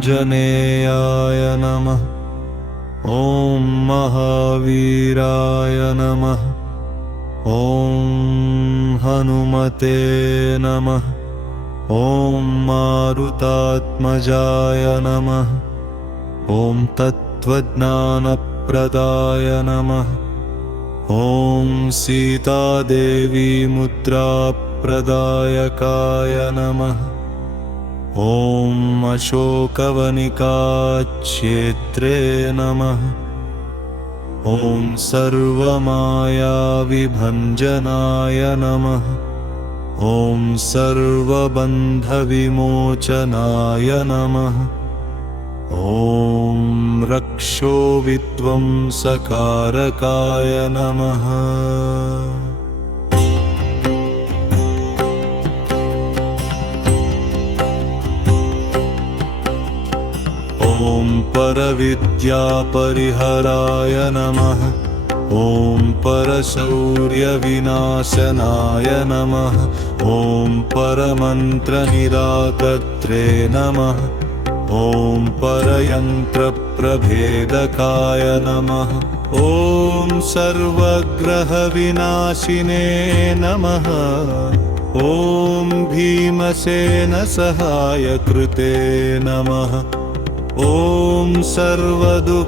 आञ्जनेयाय नमः। ॐ महावीराय नमः। ॐ हनुमते नमः। ॐ मारुतात्मजाय नमः। ॐ तत्त्वज्ञानप्रदाय नमः। ॐ सीतादेवी मुद्राप्रदायकाय नमः। ॐ अशोकवनिकाक्षेत्रे नमः। ॐ सर्वमायाविभञ्जनाय नमः। ॐ सर्वबन्धविमोचनाय नमः। ॐ रक्षोविध्वंसकारकाय नमः। ॐ परविद्यापरिहराय नमः। ॐ परशौर्यविनाशनाय नमः। ॐ परमन्त्रनिराकर्त्रे नमः। ॐ परयन्त्रप्रभेदकाय नमः। ॐ सर्वग्रहविनाशिने नमः। ॐ भीमसेनसहायकृते नमः। ॐ सर्वदुःखहराय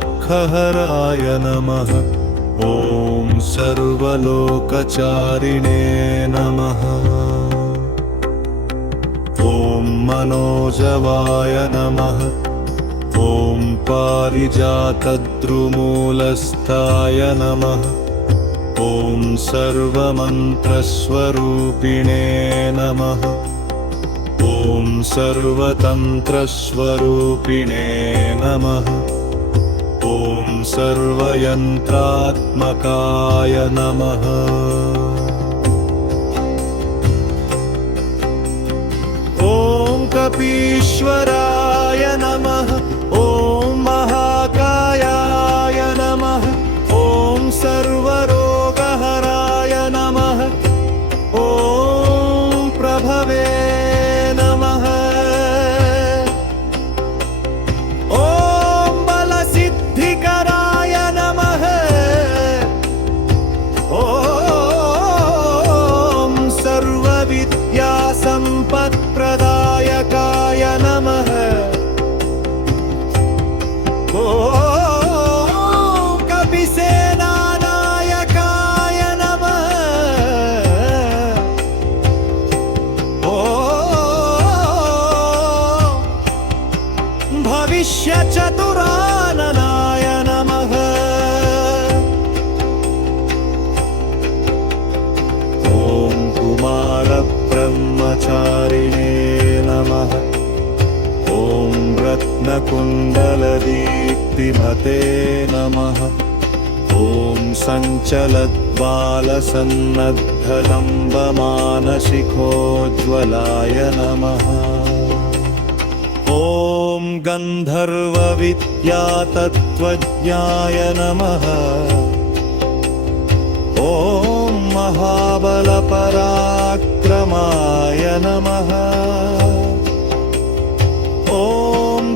नमः। ॐ सर्वलोकचारिणे नमः। ॐ मनोजवाय नमः। ॐ पारिजातद्रुमूलस्थाय नमः। ॐ सर्वमन्त्रस्वरूपिणे नमः। ॐ सर्वतन्त्रस्वरूपिणे नमः। ॐ सर्वयन्त्रात्मकाय नमः। ॐ कपीश्वराय नमः। ॐ महाकायाय नमः। ॐ सर्वरोगहराय नमः। ॐ प्रभवे नमः। ॐ बलसिद्धिकराय नमः। ॐ सर्वविद्यासम्पत्प्रदायकाय नमः। ॐ कपिसेनानायकाय नमः। ॐ भविष्यचतुराननाय नमः। ॐ कुमारब्रह्मचारिणे नमः। ॐ रत्नकुण्डलदीप्तिमते नमः। ॐ सञ्चलद्बालसन्नद्धलम्बमानसिकोज्ज्वलाय नमः। ॐ गन्धर्वविद्यातत्त्वज्ञाय नमः। ॐ महाबलपराक्रमाय नमः। ॐ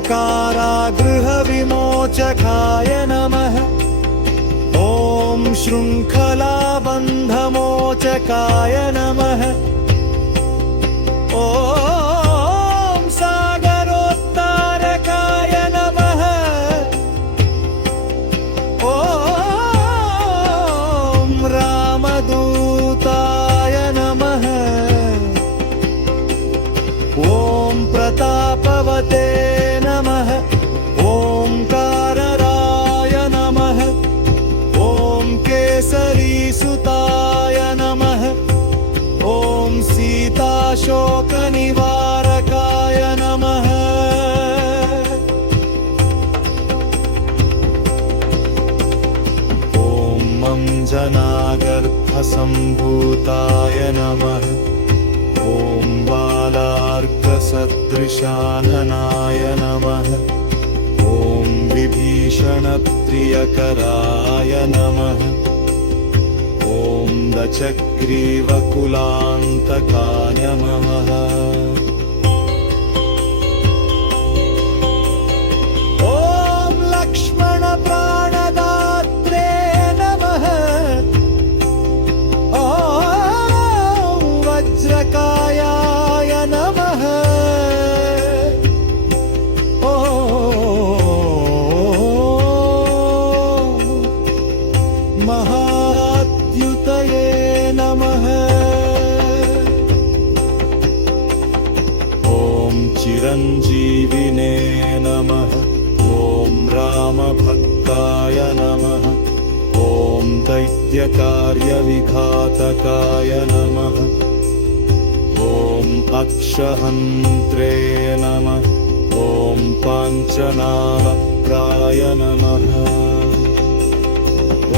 कारागृहविमोचकाय नमः। ॐ शृङ्खलाबन्धमोचकाय नमः। ॐ सागरोत्तारकाय नमः। ॐ रामदूताय नमः। ॐ प्रतापवते नमः। ओंकारराय नमः। ॐ केसरीसुताय नमः। ॐ सीताशोकनिवारकाय नमः। ॐ अञ्जनागर्भसम्भूताय नमः। ॐ बालार्कसदृशाननाय नमः। ॐ विभीषणप्रियकराय नमः। ॐ दशग्रीवकुलान्तकाय नमः। चिरञ्जीविने नमः। ॐ रामभक्ताय नमः। ॐ दैत्यकार्यविघातकाय नमः। ॐ अक्षहन्त्रे नमः। ॐ पाञ्चनालप्राय नमः।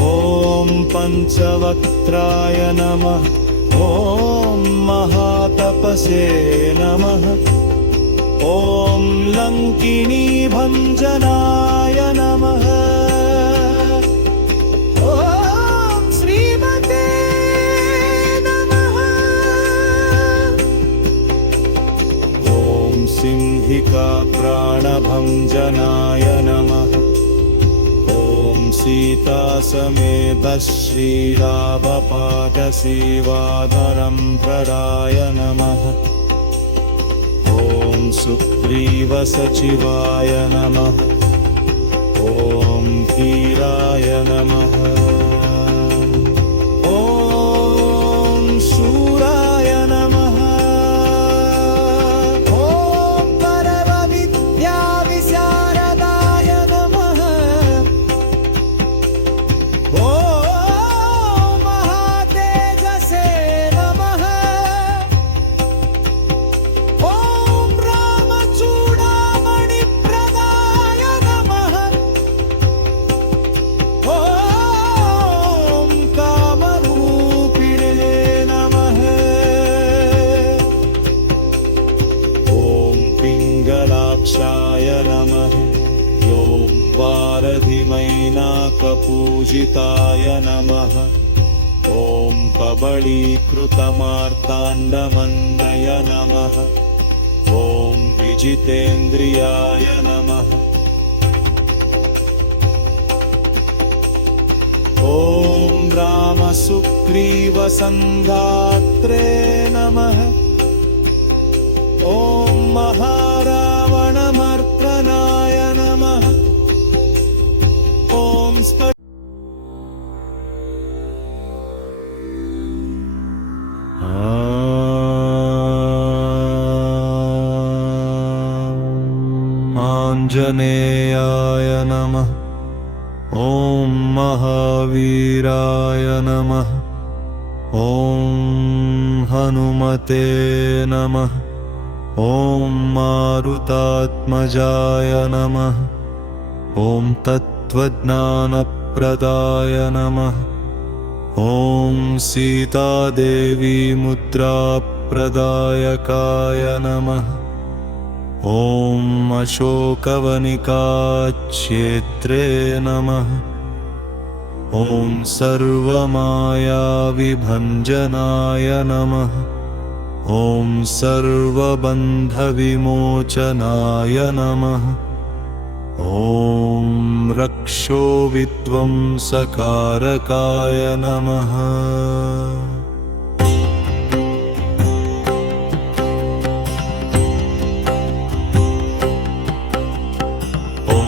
ॐ पञ्चवक्त्राय नमः। ॐ महातपसे नमः। ॐ लङ्किनीभञ्जनाय नमः। ॐ श्रीमते नमः। ॐ सिंहिका प्राणभञ्जनाय नमः। ॐ सीतासमेत श्रीरामपादसेवाधरम्भराय नमः। ॐ सुग्रीवसचिवाय नमः। ॐ धीराय नमः। ॐ शूराय नमः। ॐ परमविद्याविशारदाय नमः। ॐ महातेजसे नमः। ॐ रामचूडामणिप्रदाय नमः। ॐ कामरूपिणे नमः। ॐ पिङ्गलाक्षाय नमः। ॐ वारधिमैनाकपूजिताय नमः। ॐ कबलीकृतमार्ताण्डमन्नय नमः। ॐ विजितेन्द्रियाय नमः। ॐ रामसुग्रीवसन्धात्रे नमः। ॐ महारावणमर्दनाय नमः। ॐ आञ्जनेयाय नमः। ॐ महावीराय नमः। ॐ हनुमते नमः। ॐ मारुतात्मजाय नमः। ॐ तत्त्वज्ञानप्रदाय नमः। ॐ सीतादेवी मुद्राप्रदायकाय नमः। ॐ अशोकवनिकाक्षेत्रे नमः। ॐ सर्वमायाविभञ्जनाय नमः। ॐ सर्वबन्धविमोचनाय नमः। ॐ रक्षोविध्वंसकारकाय नमः। ॐ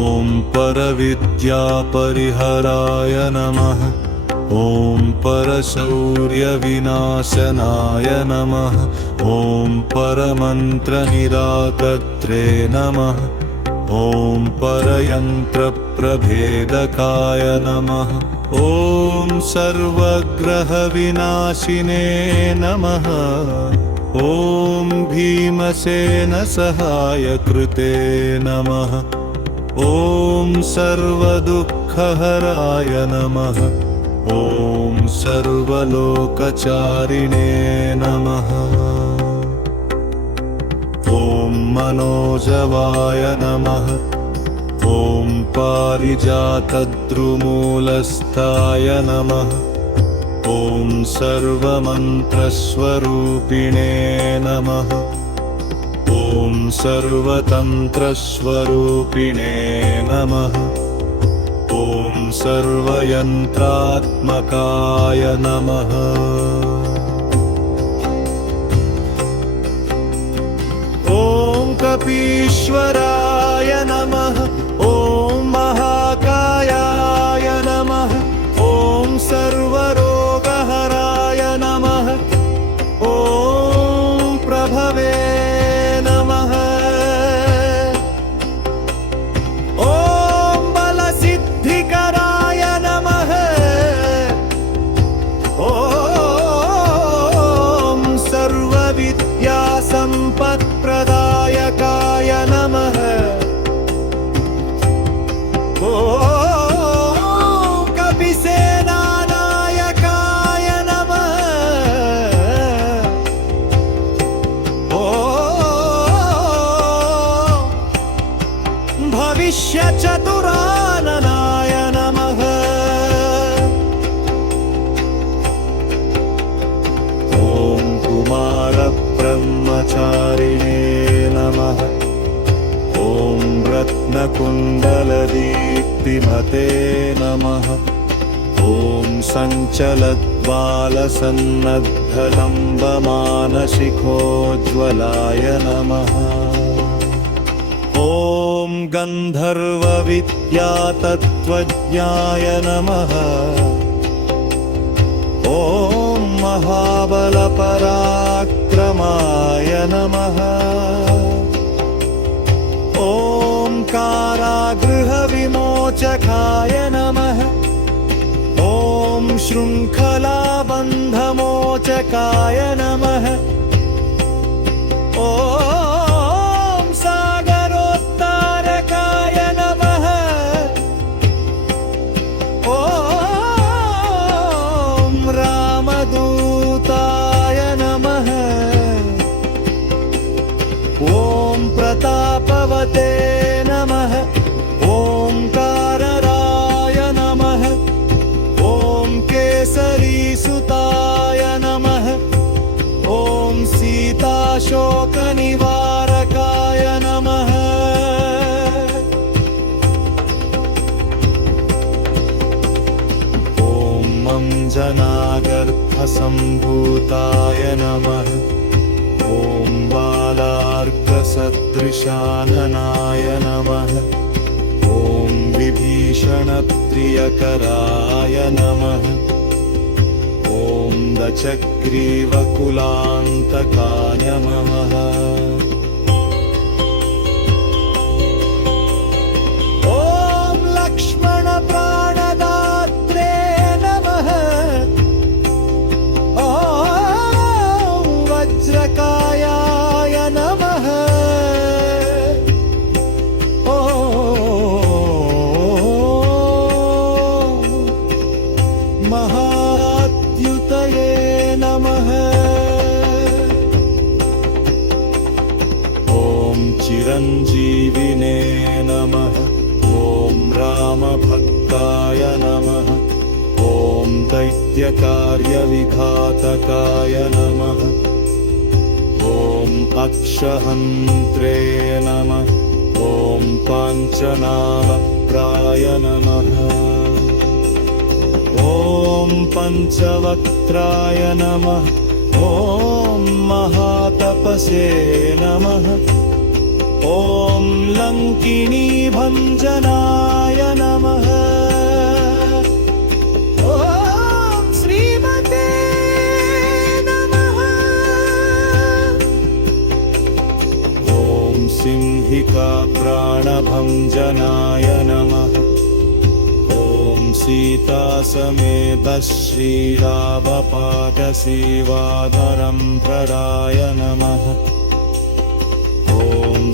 परविद्यापरिहराय नमः। ॐ परशौर्यविनाशनाय नमः। ॐ परमन्त्रनिराकर्त्रे नमः। ॐ परयन्त्रप्रभेदकाय नमः। ॐ सर्वग्रहविनाशिने नमः। ॐ भीमसेनसहायकृते नमः। ॐ सर्वदुःखहराय नमः। ॐ सर्वलोकचारिणे नमः। ॐ मनोजवाय नमः। ॐ पारिजातद्रुमूलस्थाय नमः। ॐ सर्वमन्त्रस्वरूपिणे नमः। ॐ सर्वतन्त्रस्वरूपिणे नमः। ॐ सर्वयन्त्रात्मकाय नमः। ॐ कपीश्वराय नमः। ॐ महाकायाय नमः। ॐ सर्वरोगहराय नमः। ॐ प्रभवे नमः। रत्नकुण्डलदीप्तिमते नमः। ॐ सञ्चलद्बालसन्नद्धलम्बमानशिखोज्ज्वलाय नमः। ॐ गन्धर्वविद्यातत्त्वज्ञाय नमः। ॐ महाबलपराक्रमाय नमः। ॐ कारागृहविमोचकाय नमः। ॐ शृङ्खलाबन्धमोचकाय नमः। ॐ सागरोत्तारकाय नमः। ॐ रामदूताय नमः। ॐ प्रतापवते नमः। ओंकारराय नमः। ॐ केसरीसुताय नमः। ॐ सीताशोकनिवारकाय नमः। ॐ अञ्जनागर्भसम्भूताय नमः। ॐ बालार्कसदृशाननाय नमः। ॐ विभीषणप्रियकराय नमः। ॐ दशग्रीवकुलान्तकाय नमः। ॐ लक्ष्मणप्राणदात्रे नमः। ॐ वज्रकायाय नमः। ॐ महाद्युतये नमः। ॐ चिरञ्जीविने नमः। ॐ रामभक्ताय नमः। ॐ दैत्यकार्यविघातकाय नमः। ॐ अक्षहन्त्रे नमः। ॐ पाञ्चनाभप्राय नमः। ॐ पञ्चवक्त्राय नमः। ॐ महातपसे नमः। ॐ लङ्किनीभञ्जनाय नमः। ॐ श्रीमते नमः। ॐ सिंहिकाप्राणभञ्जनाय नमः। ॐ सीतासमेतश्रीरामपादसेवाधरम्भराय नमः। ॐ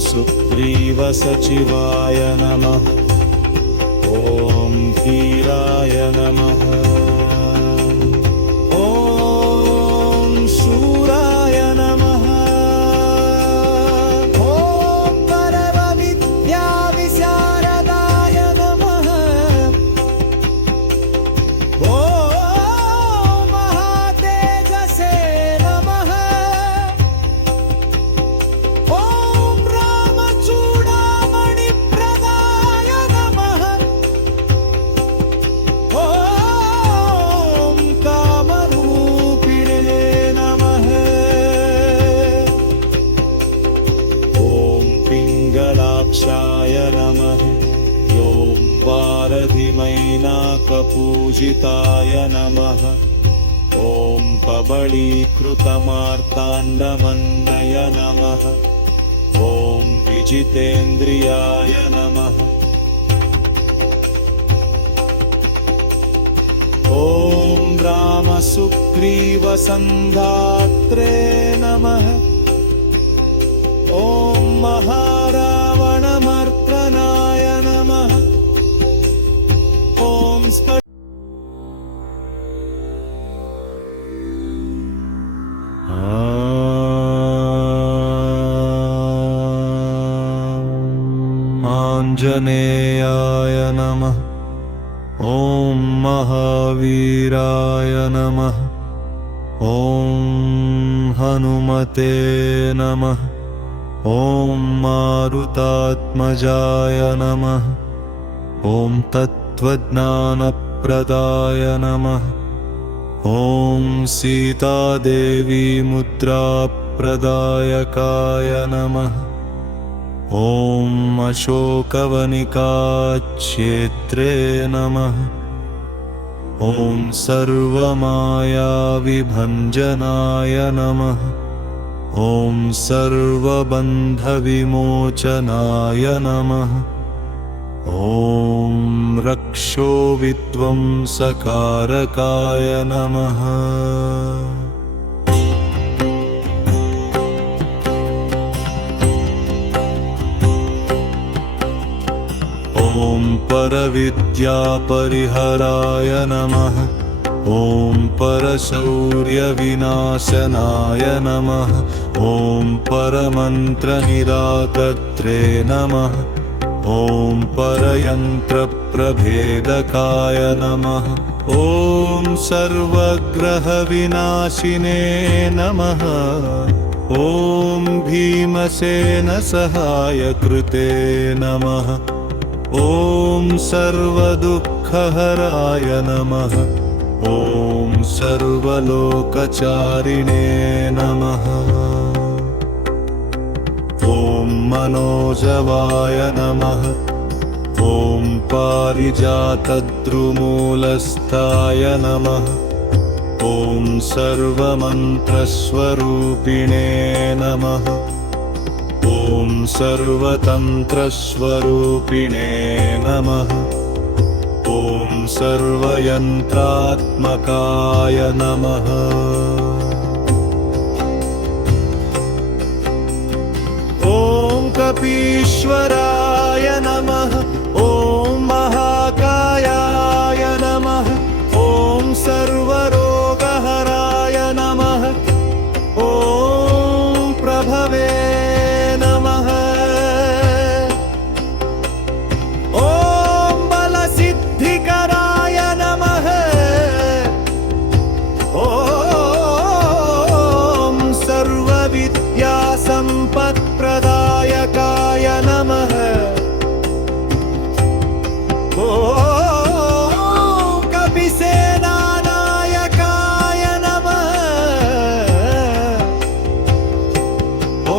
सुग्रीवसचिवाय नमः। ॐ धीराय नमः। ॐ शूराय नमः। ॐ परमविद्याविशारदाय नमः। ॐ महातेजसे नमः। ॐ रामचूडामणिप्रदाय नमः। ॐ कामरूपिणे नमः। ॐ पिङ्गलाक्षाय नमः। ॐ वारधिमैनाकपूजिताय नमः। ॐ कबलीकृतमार्ताण्डमन्नय नमः। ॐ विजितेन्द्रियाय नमः। ॐ रामसुग्रीवसन्धात्रे नमः। ॐ महारावणमर्दनाय नमः। ॐ आञ्जनेयाय नमः। ॐ महावीराय नमः। ॐ हनुमते नमः। ॐ मारुतात्मजाय नमः। ॐ तत्त्वज्ञानप्रदाय नमः। ॐ सीतादेवी मुद्राप्रदायकाय नमः। ॐ अशोकवनिकाक्षेत्रे नमः। ॐ सर्वमायाविभञ्जनाय नमः। ॐ सर्वबन्धविमोचनाय नमः। ॐ रक्षोविध्वंसकारकाय नमः। ॐ परविद्यापरिहराय नमः। ॐ परशौर्यविनाशनाय नमः। ॐ परमन्त्रनिराकर्त्रे नमः। ॐ परयन्त्रप्रभेदकाय नमः। ॐ सर्वग्रहविनाशिने नमः। ॐ भीमसेनसहायकृते नमः। ॐ सर्वदुःखहराय नमः। ॐ सर्वलोकचारिणे नमः। ॐ मनोजवाय नमः। ॐ पारिजातद्रुमूलस्थाय नमः। ॐ सर्वमन्त्रस्वरूपिणे नमः। ॐ सर्वतन्त्रस्वरूपिणे नमः। ॐ सर्वयन्त्रात्मकाय नमः। ॐ कपीश्वराय नमः। ॐ महाकायाय नमः। ॐ सर्वरोगहराय नमः। ॐ प्रभवे नमः। ॐ बलसिद्धिकराय नमः। ॐ सर्वविद्यासम्पत्प्रदायकाय नमः। ॐ कपिसेनानायकाय नमः। ॐ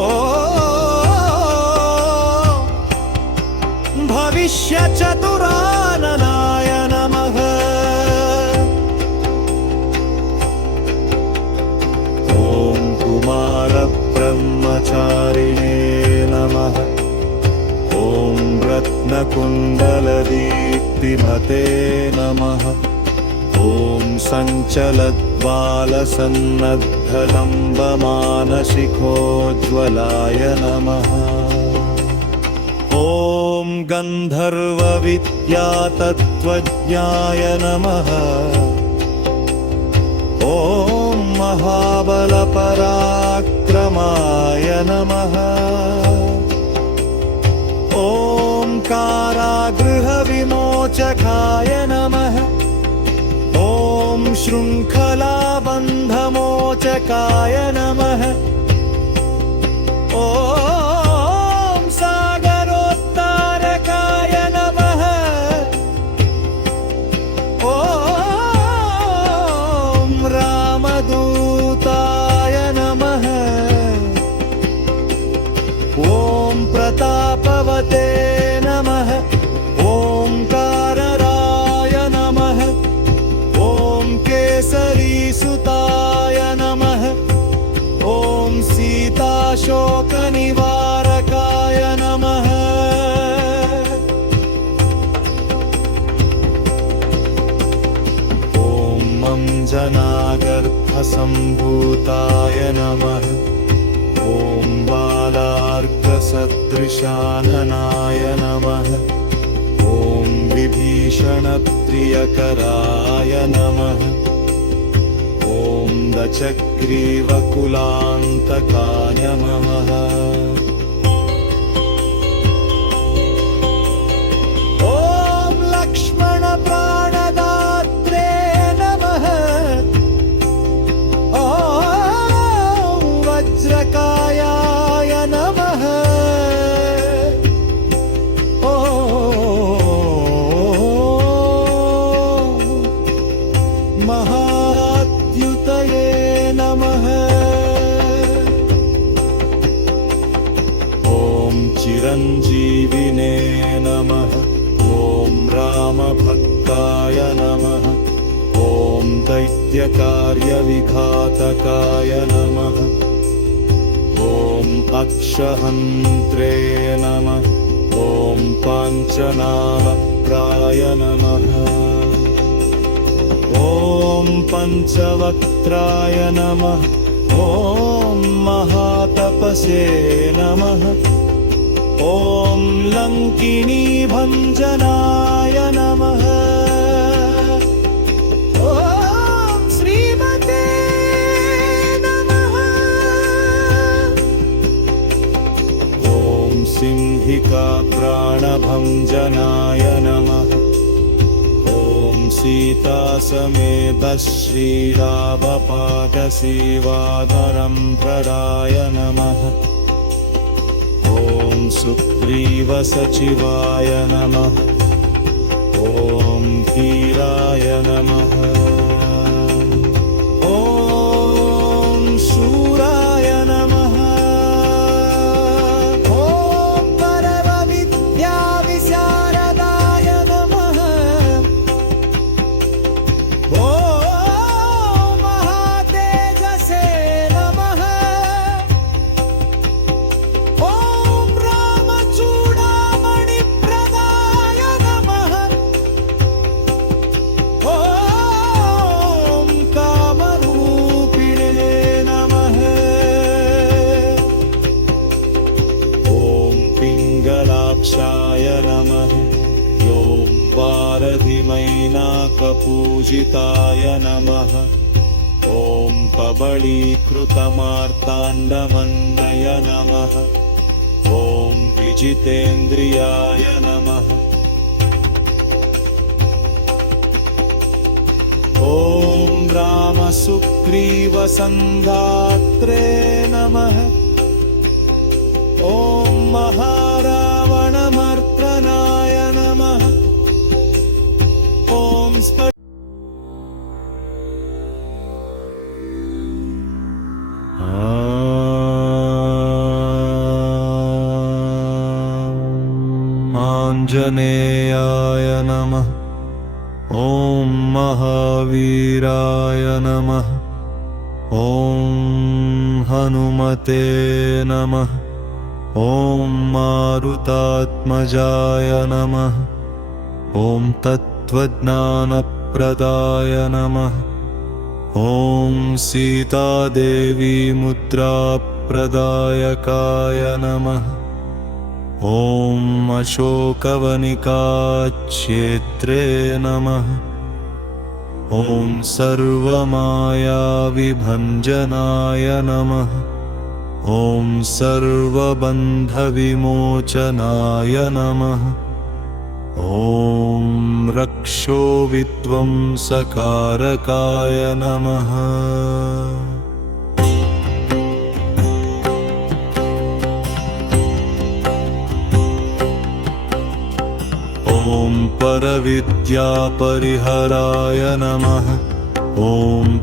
भविष्यचतुराननाय नमः। ॐ कुमारब्रह्मचारिणे नमः। ॐ रत्नकुण्डलदीप्तिमते नमः। ॐ सञ्चलद्बालसन्नद्धलम्बमानशिखोज्ज्वलाय नमः। ॐ गन्धर्वविद्यातत्त्वज्ञाय नमः। ॐ महाबलपराक्रमाय नमः। ॐ कारागृहविमोचकाय नमः। ॐ शृङ्खलाबन्धमोचकाय नमः। ॐ सागरोत्तारकाय नमः। ॐ रामदूताय नमः। ॐ प्रतापवते नमः। ओंकारराय नमः। ॐ केसरीसुताय नमः। ॐ सीताशोकनिवारकाय नमः। ॐ अञ्जनागर्भसम्भूताय नमः। ॐ बालार्कसदृशाननाय नमः। ॐ विभीषणप्रियकराय नमः। ॐ दशग्रीवकुलान्तकाय नमः। ॐ लक्ष्मणप्राणदात्रे नमः। ॐ वज्रकायाय नमः। सञ्जीविने नमः। ॐ रामभक्ताय नमः। ॐ दैत्यकार्यविघातकाय नमः। ॐ अक्षहन्त्रे नमः। ॐ पाञ्चनाभप्राय नमः। ॐ पञ्चवक्त्राय नमः। ॐ महातपसे नमः। ॐ लङ्किनीभञ्जनाय नमः। ॐ श्रीमते नमः। ॐ सिंहिकाप्राणभञ्जनाय नमः। ॐ सीतासमेत श्रीरामपादसेवाधरम्भराय नमः। ॐ सुग्रीवसचिवाय नमः। ॐ धीराय नमः। ॐ शूराय नमः। ॐ परमविद्याविशारदाय नमः। ॐ महातेजसे नमः। ॐ रामचूडामणिप्रदाय नमः। ॐ कामरूपिणे नमः। ॐ पिङ्गलाक्षाय नमः। ॐ वारधिमैनाकपूजिताय नमः। ॐ कबलीकृतमार्ताण्डमन्नय नमः। ॐ विजितेन्द्रियाय नमः। ॐ रामसुग्रीवसन्धात्रे नमः। ॐ महारावणमर्दनाय नमः। ॐ आञ्जनेयाय नमः। ॐ महावीराय नमः। ॐ हनुमते नमः। ॐ मारुतात्मजाय नमः। ॐ तत्त्वज्ञानप्रदाय नमः। ॐ सीतादेवी मुद्राप्रदायकाय नमः। ॐ अशोकवनिकाक्षेत्रे नमः। ॐ सर्वमायाविभञ्जनाय नमः। ॐ सर्वबन्धविमोचनाय नमः। ॐ रक्षोविध्वंसकारकाय नमः। ॐ परविद्यापरिहराय नमः। ॐ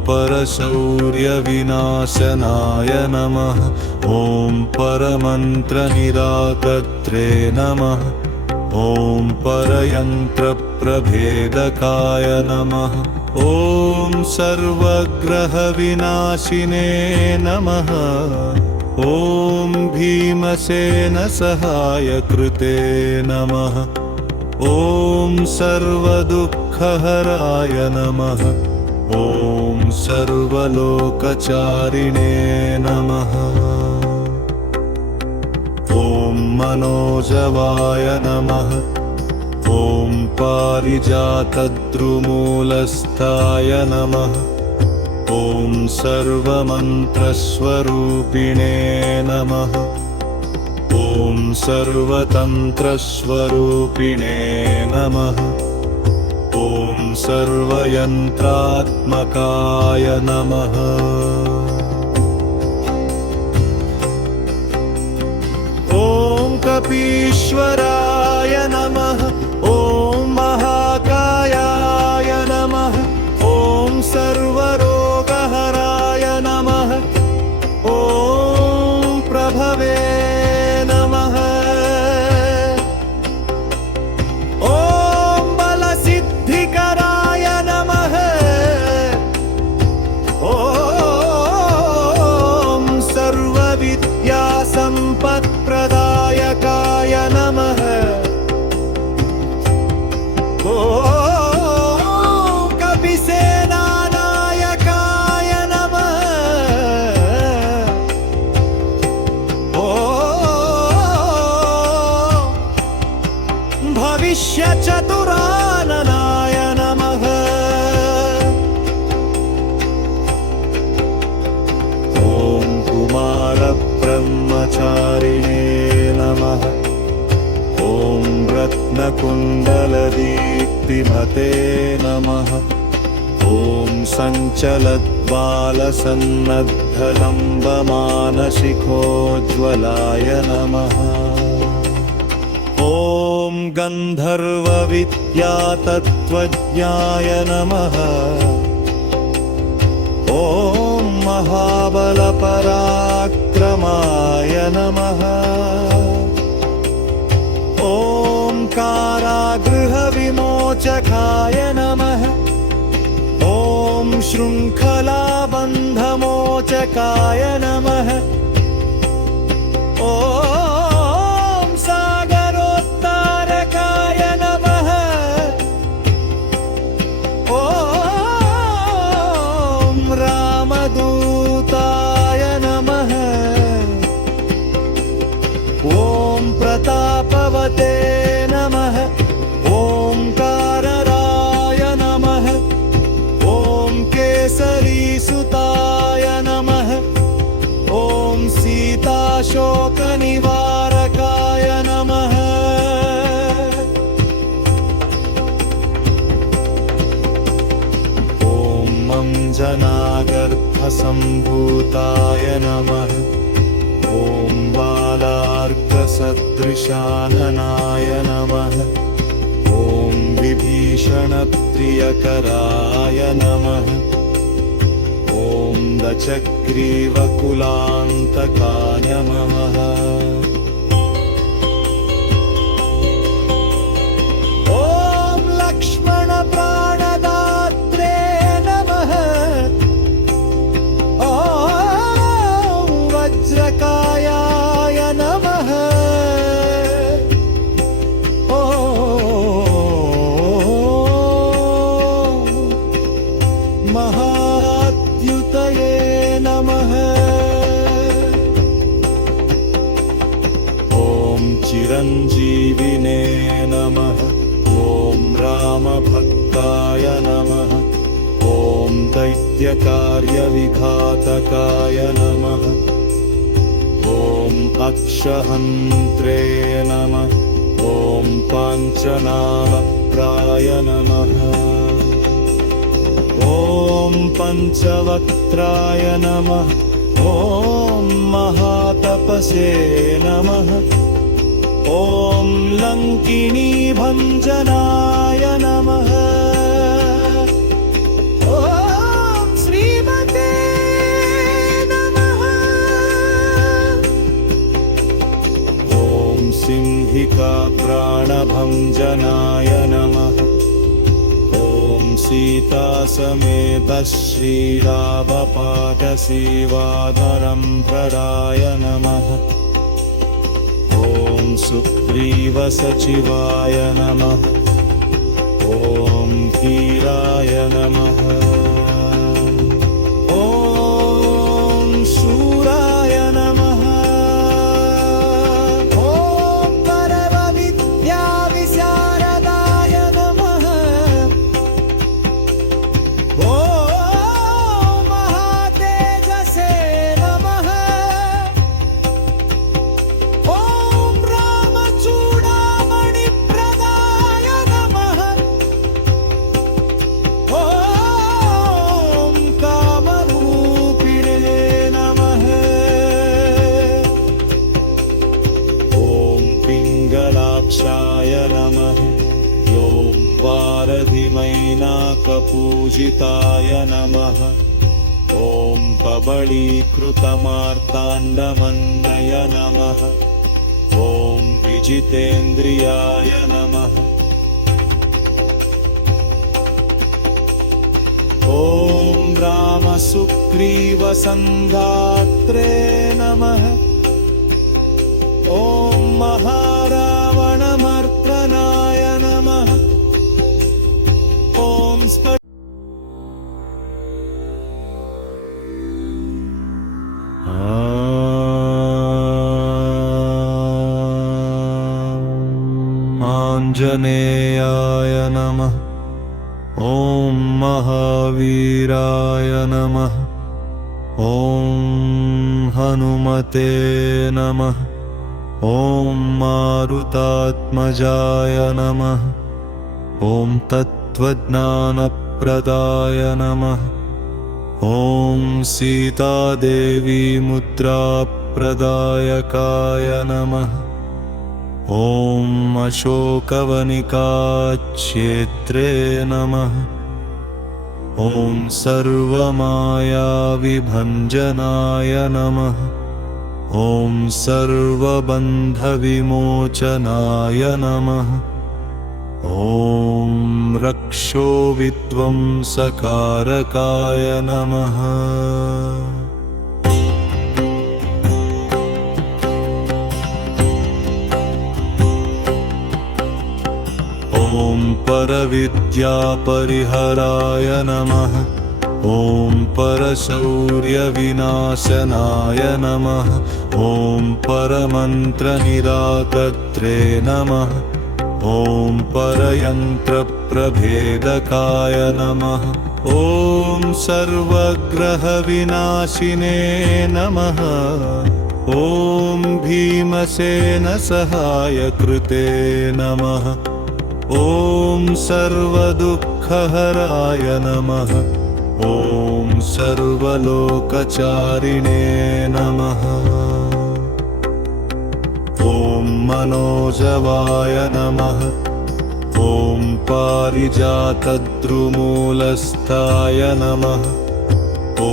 परशौर्यविनाशनाय नमः। ॐ परमन्त्रनिराकर्त्रे नमः। ॐ परयन्त्रप्रभेदकाय नमः। ॐ सर्वग्रहविनाशिने नमः। ॐ भीमसेनसहायकृते नमः। ॐ सर्वदुःखहराय नमः। ॐ सर्वलोकचारिणे नमः। ॐ मनोजवाय नमः। ॐ पारिजातद्रुमूलस्थाय नमः। ॐ सर्वमन्त्रस्वरूपिणे नमः। ॐ सर्वतन्त्रस्वरूपिणे नमः। ॐ सर्वयन्त्रात्मकाय नमः। ॐ कपीश्वराय नमः। ॐ महाकायाय नमः। ॐ सर्वरोगहराय नमः। ॐ प्रभवे नमः। विद्यासम्पत्प्रदायकाय नमः। ॐ कपिसेनानायकाय नमः। ॐ भविष्यचतुराननाय नमः। ॐ कुमारब्रह्मचारिणे नमः। ॐ रत्नकुण्डलदीप्तिमते नमः। ॐ सञ्चलद्बालसन्नद्धलम्बमानसिकोज्ज्वलाय नमः। ॐ गन्धर्वविद्यातत्त्वज्ञाय नमः। ॐ महाबलपराक्रमाय नमः। ॐ कारागृहविमोचकाय नमः। ॐ शृङ्खलाबन्धमोचकाय नमः। ॐ सागरोत्तारकाय नमः। ॐ रामदूताय नमः। ॐ प्रतापवते नमः। ओंकारराय नमः। ॐ केसरीसुताय नमः। ॐ सीताशोकनिवारकाय नमः। ॐ अञ्जनागर्भसम्भूताय नमः। ॐ बालार्कसदृशाननाय नमः। ॐ विभीषणप्रियकराय नमः। ॐ दशग्रीवकुलान्तकाय नमः। ॐ लक्ष्मणप्राणदात्रे नमः। ॐ वज्रकायाय नमः। ॐ महाद्युतये नमः। ॐ चिरञ्जीविने नमः। ॐ रामभक्ताय नमः। ॐ दैत्यकार्यविघातकाय नमः। ॐ अक्षहन्त्रे नमः। ॐ पाञ्चनाभप्राय नमः। ॐ पञ्चवक्त्राय नमः। ॐ महातपसे नमः। ॐ लङ्किनीभञ्जनाय नमः। ॐ श्रीमते नमः। ॐ सिंहिकाप्राणभञ्जनाय नमः। ॐ सीतासमेत श्रीरामपादसेवाधरम्भराय नमः। ॐ सुग्रीवसचिवाय नमः। ॐ धीराय नमः। ॐ शूराय नमः। ॐ परमविद्याविशारदाय नमः। ॐ महातेजसे नमः। ॐ रामचूडामणिप्रदाय नमः। ॐ कामरूपिणे नमः। ॐ पिङ्गलाक्षाय नमः। ॐ वारधिमैनाकपूजिताय नमः। ॐ कबलीकृतमार्ताण्डमन्नय नमः। ॐ विजितेन्द्रियाय नमः। ॐ रामसुग्रीवसन्धात्रे नमः। आञ्जनेयाय नमः। ॐ महावीराय नमः। ॐ हनुमते नमः। ॐ मारुतात्मजाय नमः। ॐ तत्त्वज्ञानप्रदाय नमः। ॐ सीतादेवी मुद्राप्रदायकाय नमः। ॐ अशोकवनिकाक्षेत्रे नमः। ॐ सर्वमायाविभञ्जनाय नमः। ॐ सर्वबन्धविमोचनाय नमः। ॐ रक्षोविध्वंसकारकाय नमः। ॐ परविद्यापरिहराय नमः। ॐ परशौर्यविनाशनाय नमः। ॐ परमन्त्रनिराकर्त्रे नमः। ॐ परयन्त्रप्रभेदकाय नमः। ॐ सर्वग्रहविनाशिने नमः। ॐ भीमसेनसहायकृते नमः। ॐ सर्वदुःखहराय नमः। ॐ सर्वलोकचारिणे नमः। ॐ मनोजवाय नमः। ॐ पारिजातद्रुमूलस्थाय नमः। ॐ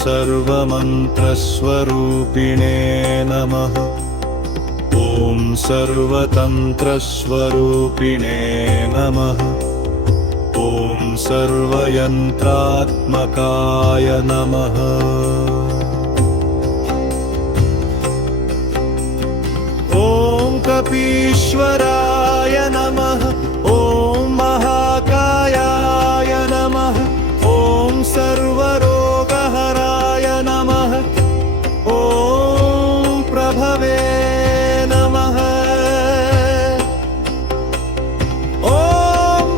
सर्वमन्त्रस्वरूपिणे नमः। ॐ सर्वतन्त्रस्वरूपिणे नमः। ॐ सर्वयन्त्रात्मकाय नमः। ॐ कपीश्वराय नमः। ॐ महाकायाय नमः। ॐ सर्वरोगहराय नमः। ॐ प्रभवे नमः। ॐ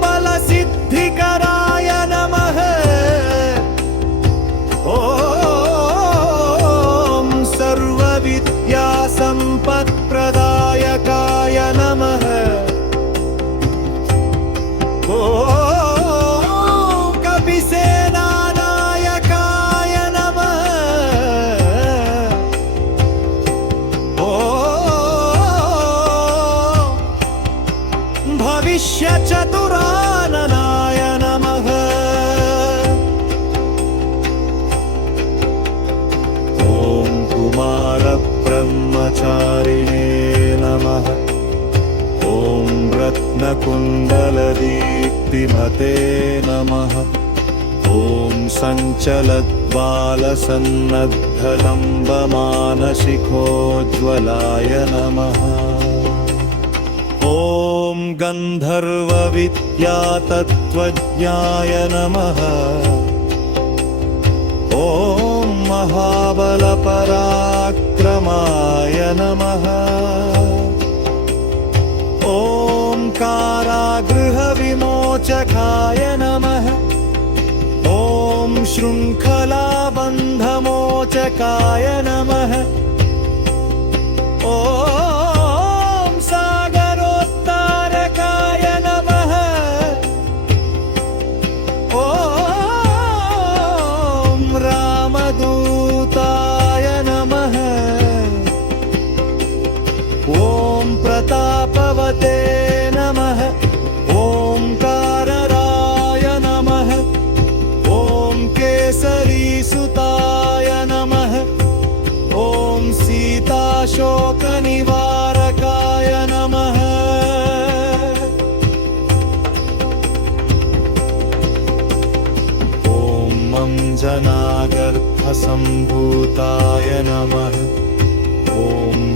बलसिद्धिकराय नमः। ॐ सर्वविद्यासम्पत्प्रदायकाय नमः। ॐ कपिसेनानायकाय नमः। ॐ भविष्यचतुराननाय नमः। ॐ कुमारब्रह्मचारिणे नमः। ॐ रत्नकुण्डलदीप्तिमते नमः। ॐ सञ्चलद्बालसन्नद्धलम्बमानशिखोज्ज्वलाय नमः। ॐ गन्धर्वविद्यातत्त्वज्ञाय नमः। ॐ महाबलपराक्रमाय नमः। ॐ कारागृहविमोचकाय नमः। ॐ शृङ्खलाबन्धमोचकाय नमः। ॐ सागरोत्तारकाय नमः। ॐ रामदूताय नमः। ॐ प्रतापवते नमः। ओंकारराय नमः। ॐ केसरीसुताय नमः। ॐ सीताशोकनिवारकाय नमः। ॐ अञ्जनागर्भसम्भूताय नमः। ॐ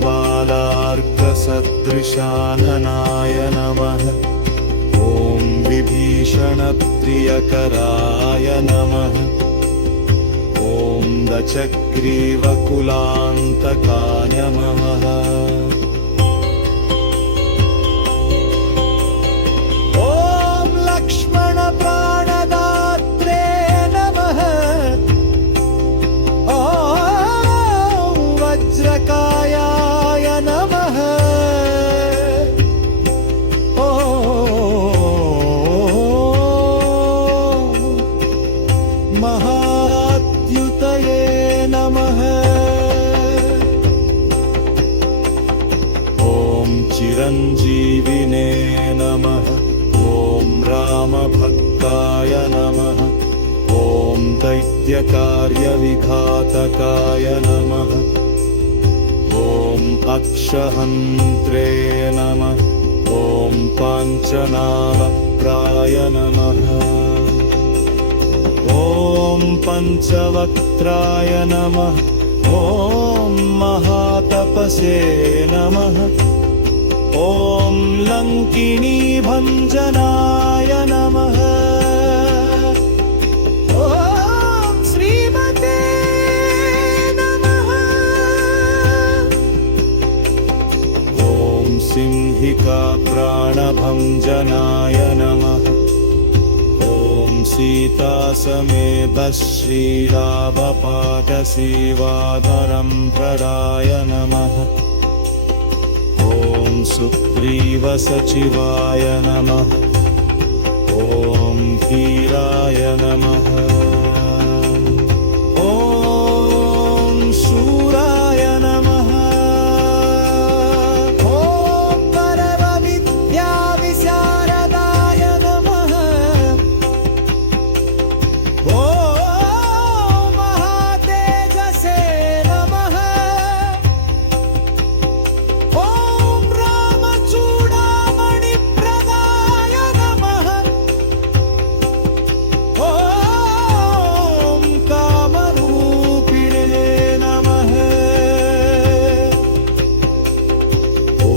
बालार्कसदृशाननाय नमः। ॐ विभीषणप्रियकराय नमः। ॐ दशग्रीवकुलान्तकाय नमः। ॐ लक्ष्मणप्राणदात्रे नमः। ॐ वज्रकायाय नमः। ॐ महाद्युतये नमः। ॐ चिरञ्जीविने नमः। ॐ रामभक्ताय नमः। ॐ दैत्यकार्यविघातकाय नमः। ॐ अक्षहन्त्रे नमः। ॐ पाञ्चनालप्राय नमः। ॐ पञ्चवक्त्राय नमः। ॐ महातपसे नमः। ॐ लङ्किनीभञ्जनाय नमः। ॐ श्रीमते नमः। ॐ सिंहिकाप्राणभञ्जनाय नमः। ॐ सीतासमेतश्रीरामपादसेवाधरम्भराय नमः। ॐ सुग्रीवसचिवाय नमः। ॐ धीराय नमः। ॐ शूराय नमः। ॐ परमविद्याविशारदाय नमः। ॐ महातेजसे नमः। ॐ रामचूडामणिप्रदाय नमः। ॐ कामरूपिणे नमः। ॐ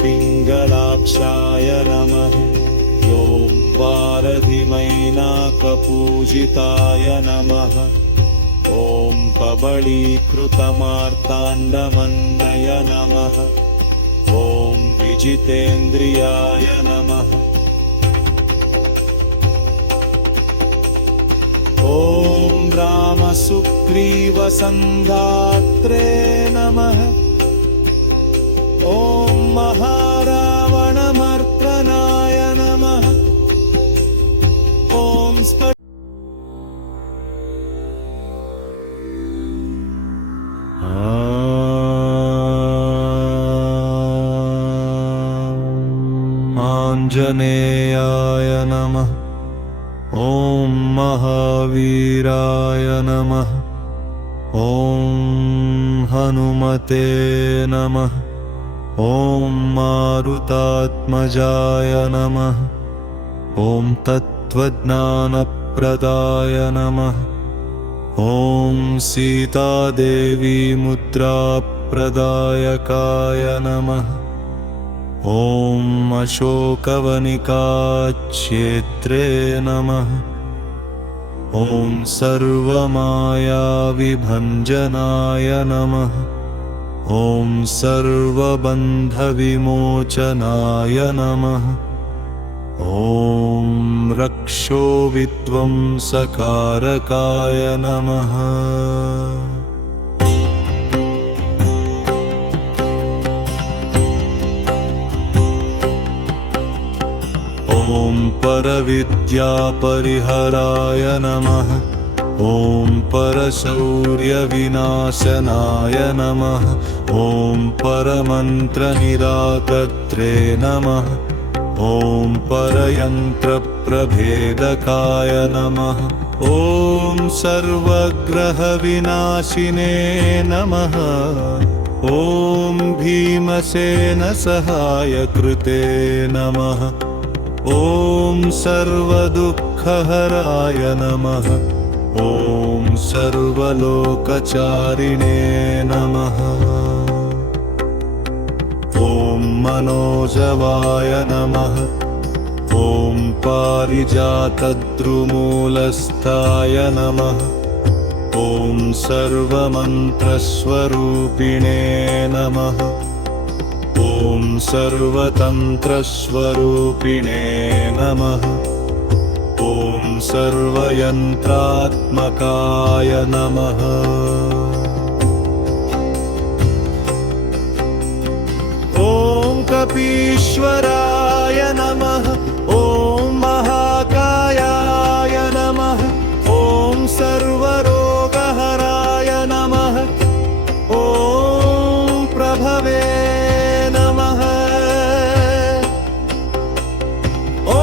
पिङ्गलाक्षाय नमः। ॐ वारधिमैनाकपूजिताय नमः। ॐ कबलीकृतमार्ताण्डमन्नय नमः। ॐ विजितेन्द्रियाय नमः। ॐ रामसुग्रीवसन्धात्रे नमः। ॐ महारावणमर्दनाय नमः। ॐ आञ्जनेयाय नमः। ॐ महावीराय नमः। ॐ हनुमते नमः। ॐ मारुतात्मजाय नमः। ॐ तत्त्वज्ञानप्रदाय नमः। ॐ सीतादेवी मुद्राप्रदायकाय नमः। ॐ अशोकवनिकाक्षेत्रे नमः। ॐ सर्वमायाविभञ्जनाय नमः। ॐ सर्वबन्धविमोचनाय नमः। ॐ रक्षोविध्वंसकारकाय नमः। ॐ परविद्यापरिहराय नमः। ॐ परशौर्यविनाशनाय नमः। ॐ परमन्त्रनिराकर्त्रे नमः। ॐ परयन्त्रप्रभेदकाय नमः। ॐ सर्वग्रहविनाशिने नमः। ॐ भीमसेनसहायकृते नमः। ॐ सर्वदुःखहराय नमः। ॐ सर्वलोकचारिणे नमः। ॐ मनोजवाय नमः। ॐ पारिजातद्रुमूलस्थाय नमः। ॐ सर्वमन्त्रस्वरूपिणे नमः ॐ सर्वतन्त्रस्वरूपिणे नमः ॐ सर्वयन्त्रात्मकाय नमः ॐ कपीश्वराय नमः ॐ महाकायाय नमः ॐ सर्वरोगहराय नमः ॐ प्रभवे नमः ॐ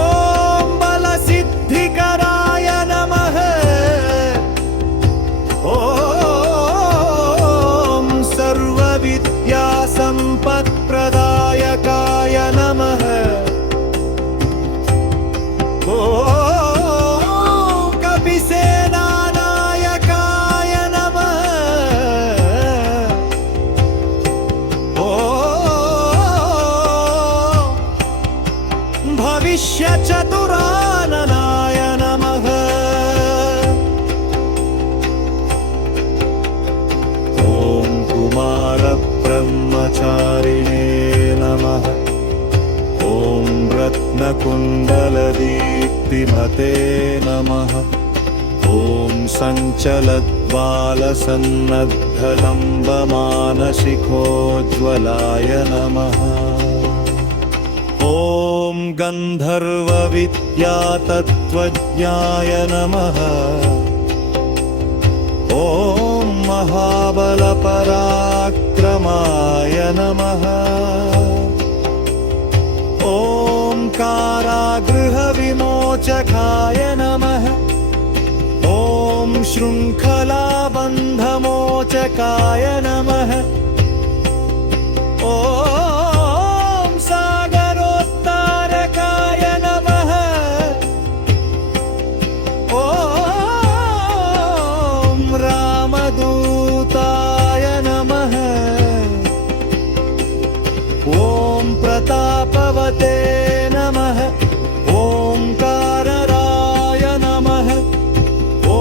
बलसिद्धिकराय नमः ॐ सर्वविद्यासम्पत्प्रदायकाय नमः ॐ कपिसेनानायकाय नमः ॐ भविष्यचतुराननाय नमः ॐ कुमारब्रह्मचारिणे नमः ॐ रत्नकुण्डलदीप्तिमते नमः ॐ सञ्चलद्बालसन्नद्धलम्बमानशिखोज्ज्वलाय नमः ॐ गन्धर्वविद्यातत्त्वज्ञाय नमः ॐ महाबलपराक्रमाय नमः ॐ कारागृहविमोचकाय नमः ॐ शृङ्खलाबन्धमोचकाय नमः ॐ सागरोत्तारकाय नमः ॐ रामदूताय नमः ॐ प्रतापवते नमः ओंकारराय नमः ॐ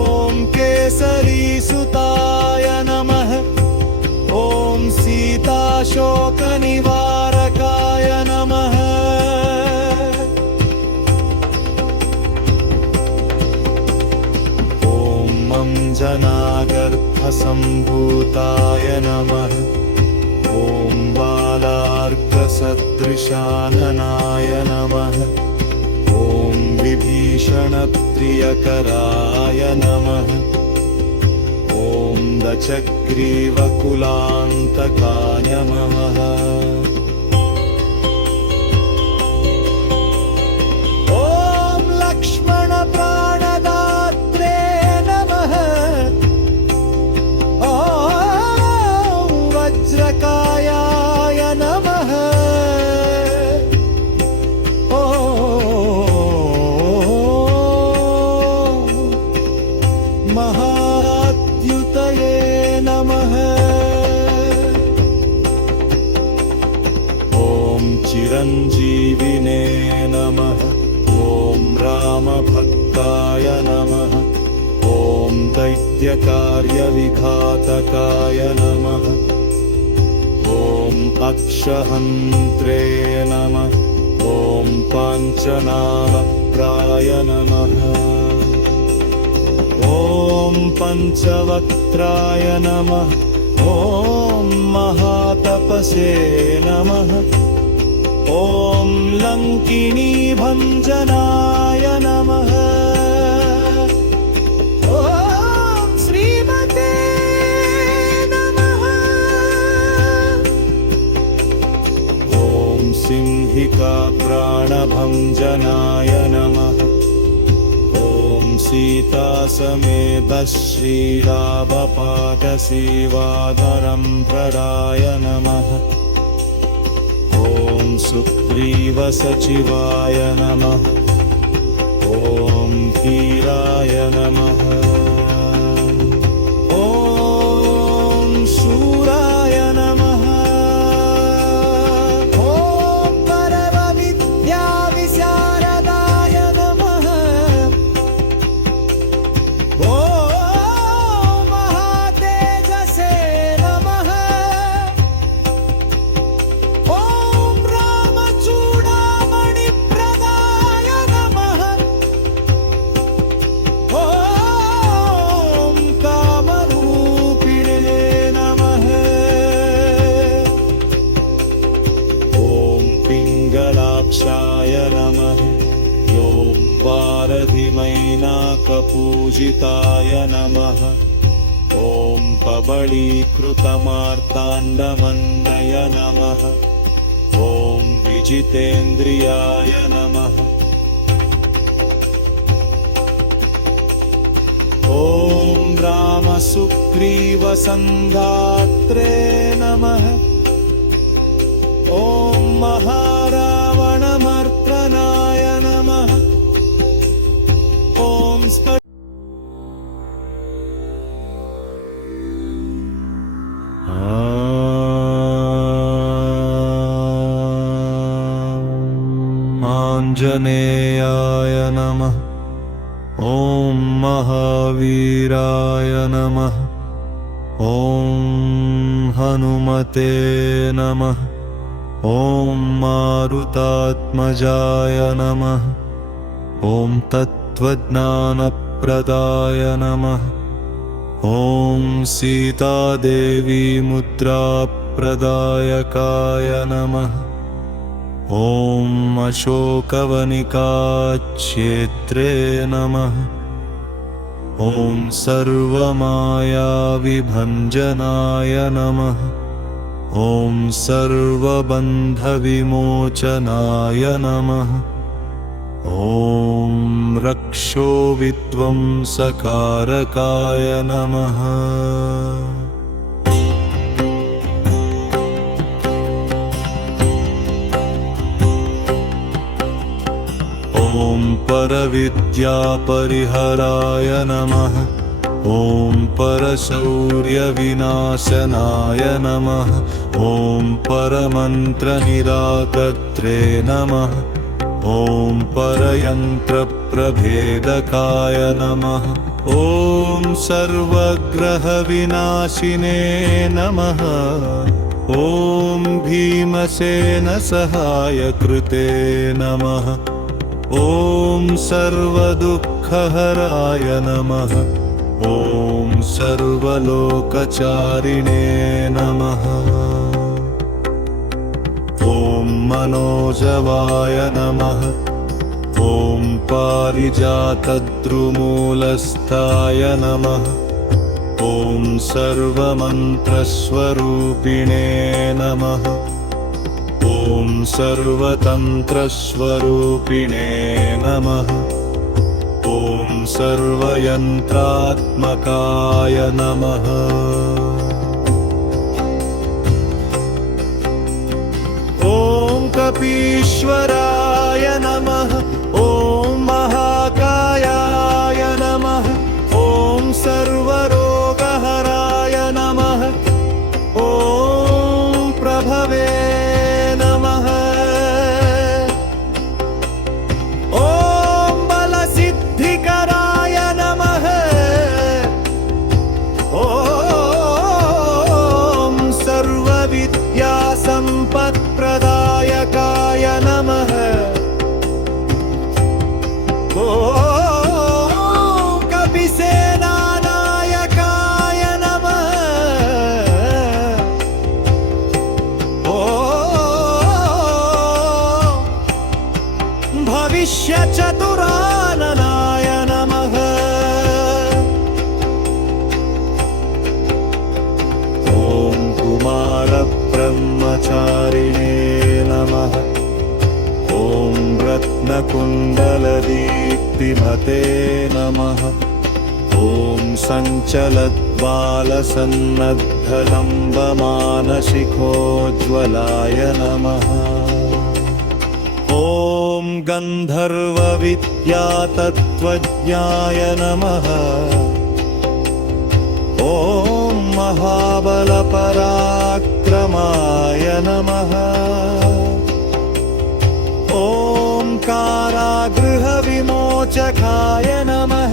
केसरीसुताय नमः ॐ सीताशोकनिवारकाय नमः ॐ अञ्जनागर्भसम्भूताय नमः ॐ बालार्कसदृशाननाय नमः ॐ विभीषणप्रियकराय नमः ॐ दशग्रीवकुलान्तकाय नमः ॐ लक्ष्मणप्राणदात्रे नमः ॐ वज्रकायाय नमः ॐ महाद्युतये नमः ॐ चिरञ्जीविने नमः ॐ रामभक्ताय नमः ॐ दैत्यकार्यविघातकाय नमः ॐ अक्षहन्त्रे नमः ॐ पाञ्चनाभप्राय नमः ॐ पञ्चवक्त्राय नमः ॐ महातपसे नमः ॐ लङ्किनीभञ्जनाय नमः ॐ श्रीमते नमः ॐ सिंहिकाप्राणभञ्जनाय नमः ॐ सीतासमेतश्रीरावपादसेवादरम्भराय नमः ॐ सुग्रीवसचिवाय नमः ॐ धीराय नमः ॐ शूराय नमः ॐ परमविद्याविशारदाय नमः ॐ धीमैनाकपूजिताय नमः। ॐ कबलीकृतमार्ताण्डमन्नय नमः। ॐ विजितेन्द्रियाय नमः। ॐ रामसुग्रीवसङ्घात्रे नमः। ॐ महारावणमर्दनाय नमः। ॐ आञ्जनेयाय नमः। ॐ महावीराय नमः। ॐ हनुमते नमः। ॐ मारुतात्मजाय नमः। ॐ तत्त्वज्ञानप्रदाय नमः। ॐ सीतादेवी मुद्राप्रदायकाय नमः। ॐ अशोकवनिकाक्षेत्रे नमः। ॐ सर्वमायाविभञ्जनाय नमः। ॐ सर्वबन्धविमोचनाय नमः। ॐ रक्षोविध्वंसकारकाय नमः। ॐ परविद्यापरिहराय नमः। ॐ परशौर्यविनाशनाय नमः। ॐ परमन्त्रनिराकर्त्रे नमः। ॐ परयन्त्रप्रभेदकाय नमः। ॐ सर्वग्रहविनाशिने नमः। ॐ भीमसेनसहायकृते नमः। ॐ सर्वदुःखहराय नमः। ॐ सर्वलोकचारिणे नमः। ॐ मनोजवाय नमः। ॐ पारिजातद्रुमूलस्थाय नमः। ॐ सर्वमन्त्रस्वरूपिणे नमः। ॐ सर्वतन्त्रस्वरूपिणे नमः। ॐ सर्वयन्त्रात्मकाय नमः। ॐ कपीश्वराय नमः। ॐ महाकायाय नमः। ॐ सर्वरोगहराय नमः। ॐ प्रभवे संपत्प्रदायकाय नमः। ॐ कपिसेनानायकाय नमः। ॐ भविष्यचतुराननाय नमः। ॐ कुमारब्रह्मचारिणे नमः। ॐ रत्नकुण्डलदीप्तिमते नमः। ॐ सञ्चलद्बालसन्नद्धलम्बमानशिखोज्ज्वलाय नमः। ॐ गन्धर्वविद्यातत्त्वज्ञाय नमः। ॐ महाबलपराक्रमाय नमः। ॐ कारागृहविमोचकाय नमः।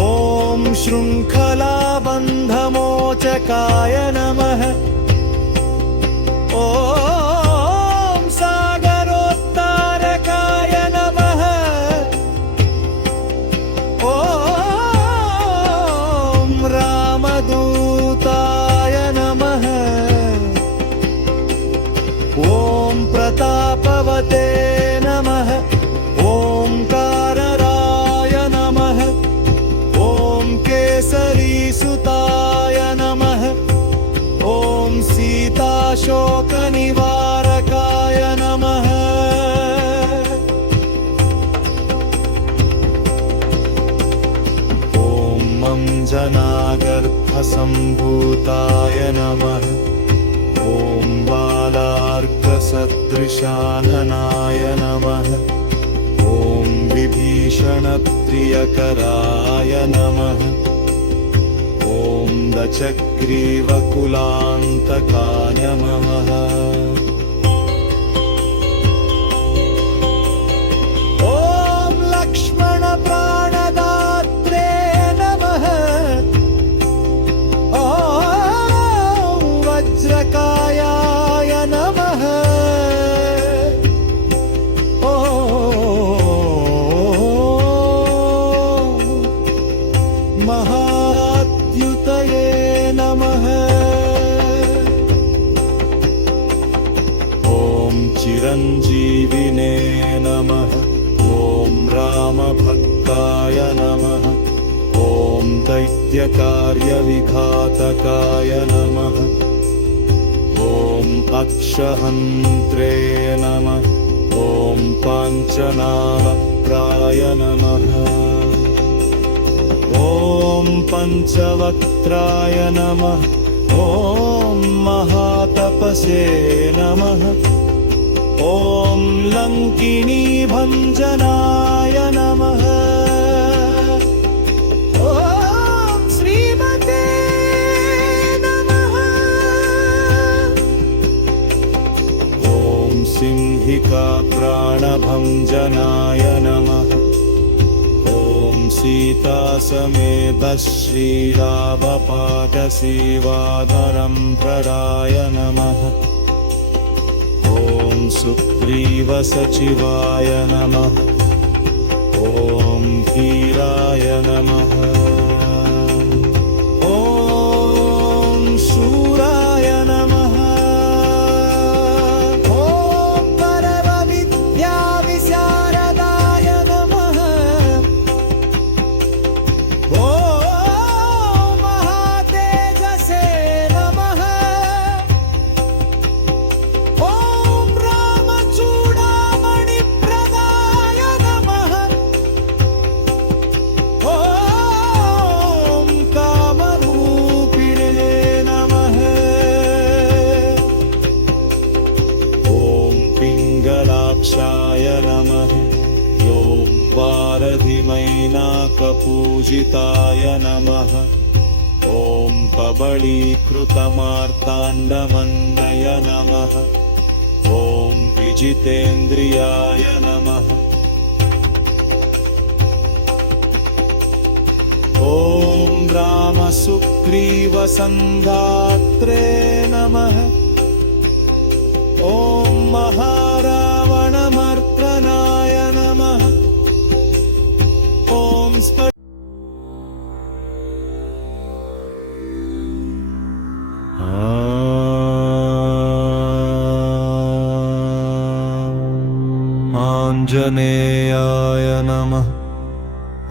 ॐ शृङ्खलाबन्धमोचकाय नमः। ॐ सागरोत्तारकाय नमः। ॐ रामदूताय नमः। ॐ सीताशोकनिवारकाय नमः ॐ अञ्जनागर्भसम्भूताय नमः ॐ बालार्कसदृशाननाय नमः ॐ विभीषणप्रियकराय नमः ॐ दशग्रीवकुलान्तकाय नमः ॐ लक्ष्मणप्राणदात्रे नमः ॐ वज्रकायाय नमः ॐ महाद्युतये नमः ॐ चिरञ्जीविने नमः ॐ रामभक्ताय नमः ॐ दैत्यकार्यविघातकाय नमः ॐ अक्षहन्त्रे नमः ॐ पाञ्चनालप्राय नमः ॐ पञ्चवक्त्राय नमः ॐ महातपसे नमः ॐ लङ्किनीभञ्जनाय नमः ॐ श्रीमते नमः ॐ सिंहिकाप्राणभञ्जनाय नमः ॐ सीतासमेत श्रीरामपादसेवाधरम्भराय नमः ॐ सुग्रीवसचिवाय नमः ॐ वीराय नमः ॐ शूराय नमः ॐ परमविद्याविशारदाय नमः ॐ महातेजसे नमः ॐ रामचूडामणिप्रदाय नमः ॐ कामरूपिणे नमः ॐ पिङ्गलाक्षाय नमः ॐ वारधिमैनाकपूजिताय नमः ॐ कबलीकृतमार्ताण्डमन्नय नमः ॐ विजितेन्द्रियाय नमः ॐ रामसुग्रीवसन्धात्रे नमः ॐ महारावणमर्दनाय नमः ॐ आञ्जनेयाय नमः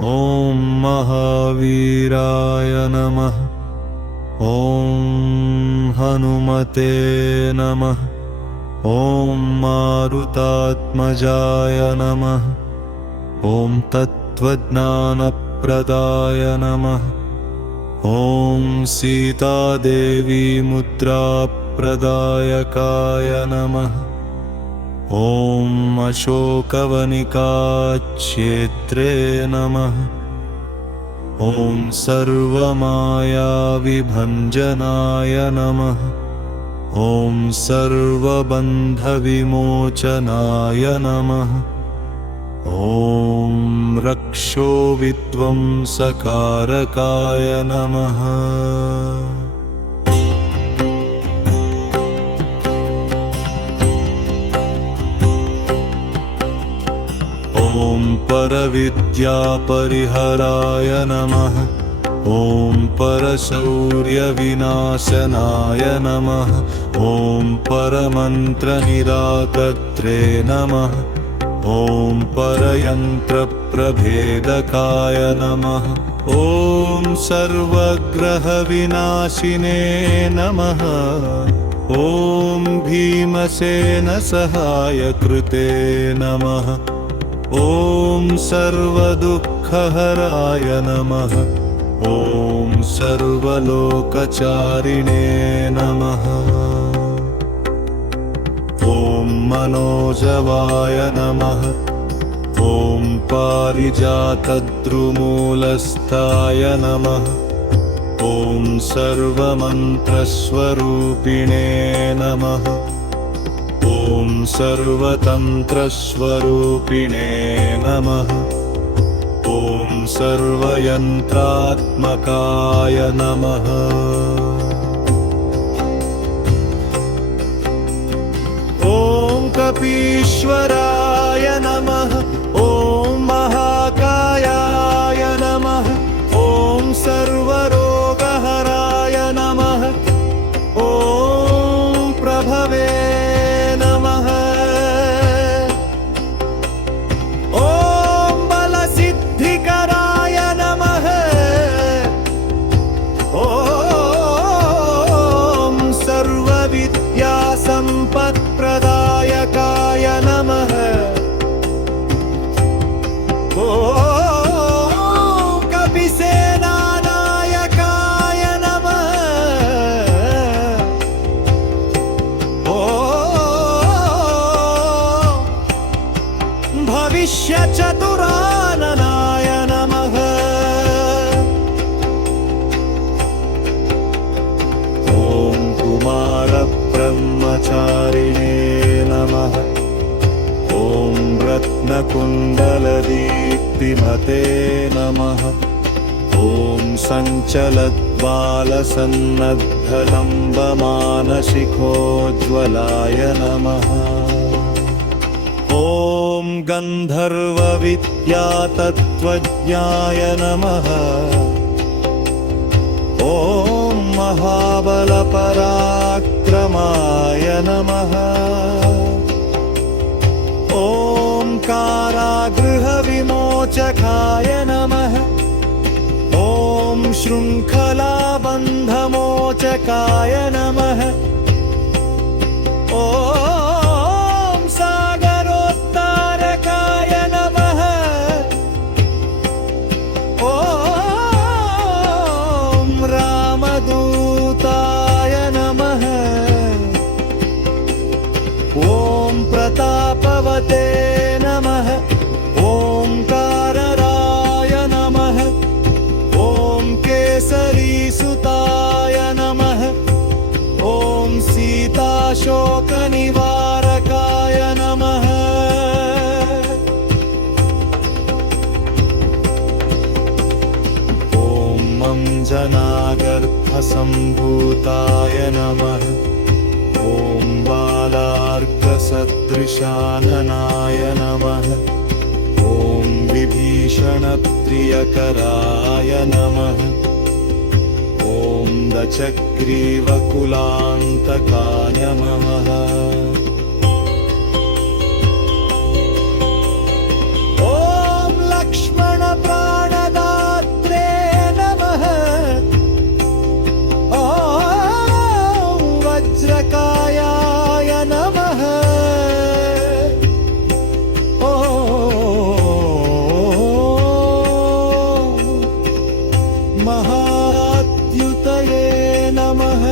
ॐ महावीराय नमः ॐ हनुमते नमः ॐ मारुतात्मजाय नमः ॐ तत्त्वज्ञानप्रदाय नमः ॐ सीतादेवी मुद्राप्रदायकाय नमः ॐ अशोकवनिकाक्षेत्रे नमः ॐ सर्वमायाविभञ्जनाय नमः ॐ सर्वबन्धविमोचनाय नमः ॐ रक्षोविध्वंसकारकाय नमः ॐ परविद्यापरिहराय नमः ॐ परशौर्यविनाशनाय नमः ॐ परमन्त्रनिराकर्त्रे नमः ॐ परयन्त्रप्रभेदकाय नमः ॐ सर्वग्रहविनाशिने नमः। ॐ भीमसेनसहायकृते नमः। ॐ सर्वदुःखहराय नमः। ॐ सर्वलोकचारिणे नमः। ॐ मनोजवाय नमः। ॐ पारिजातद्रुमूलस्थाय नमः। ॐ सर्वमन्त्रस्वरूपिणे नमः। ॐ सर्वतन्त्रस्वरूपिणे नमः। ॐ सर्वयन्त्रात्मकाय नमः। ॐ कपीश्वराय नमः। ॐ महाकायाय नमः। ॐ सर्वरोगहराय नमः। ॐ प्रभवे नमः। ॐ बलसिद्धिकराय नमः। ॐ सर्वविद्यासम्पत्प्रदायकाय नमः। ॐ कपिसेनानायकाय नमः। ॐ भविष्यचतुराननाय नमः। ॐ कुमारब्रह्मचारिणे नमः। ॐ रत्नकुण्डलदीप्तिमते नमः। ॐ सञ्चलद्बालसन्नद्धलम्बमानशिखोज्ज्वलाय नमः। ॐ गन्धर्वविद्यातत्त्वज्ञाय नमः। ॐ महाबलपराक्रमाय नमः। ॐ कारागृहविमोचकाय नमः। ॐ शृङ्खलाबन्धमोचकाय नमः। ॐ सागरोत्तारकाय नमः। ॐ रामदूताय नमः। ॐ प्रतापवते नमः। ओंकारराय नमः। ॐ केसरीसुताय नमः। ॐ सीताशोकनिवारकाय नमः। ॐ अञ्जनागर्भसम्भूताय नमः। ॐ बालार्कसदृशाननाय नमः। ॐ विभीषणप्रियकराय नमः। ॐ दशग्रीवकुलान्तकाय नमः। ॐ लक्ष्मणप्राणदात्रे नमः। ॐ वज्रकायाय नमः। ॐ महाद्युतये नमः।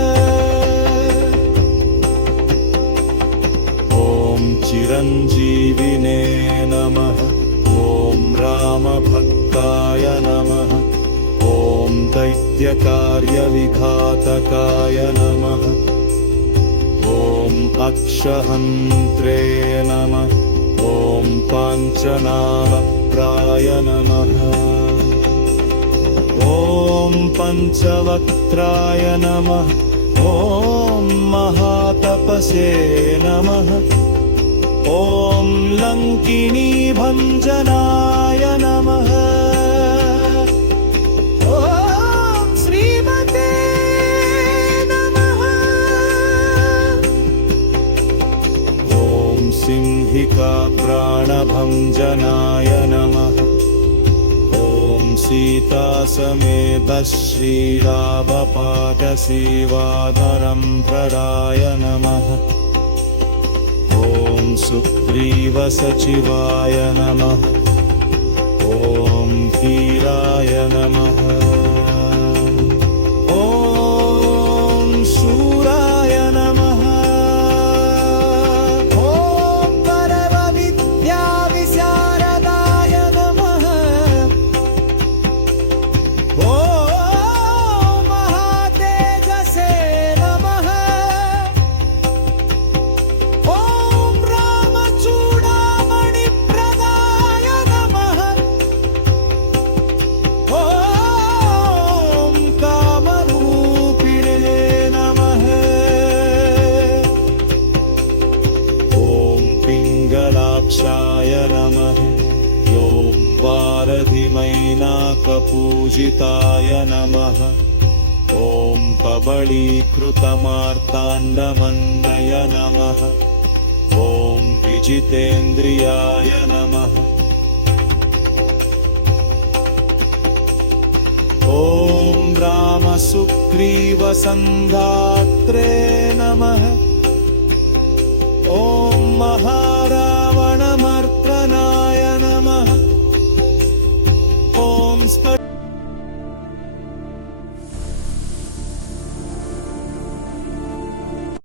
ॐ चिरञ्जीविने नमः। ॐ रामभक्ताय नमः। ॐ दैत्यकार्यविघातकाय नमः। ॐ अक्षहन्त्रे नमः। ॐ पाञ्चनाभप्राय नमः। ॐ पञ्चवक्त्राय नमः। ॐ महातपसे नमः। ॐ लङ्किनीभञ्जनाय नमः। ॐ श्रीमते नमः। ॐ सिंहिका प्राणभञ्जनाय नमः। ॐ सीता समेत श्रीरामपादसेवाधरं नमः। ॐ सुग्रीवसचिवाय नमः। ॐ धीराय नमः। ॐ शूराय नमः। ॐ परमविद्याविशारदाय नमः। ॐ महातेजसे नमः। ॐ रामचूडामणिप्रदाय नमः। ॐ कामरूपिणे नमः। ॐ पिङ्गलाक्षाय नमः। ॐ वारधिमैनाकपूजिताय नमः। ॐ कबलीकृतमार्ताण्डमन्नय नमः। ॐ विजितेन्द्रियाय नमः। ॐ रामसुग्रीवसन्धात्रे नमः।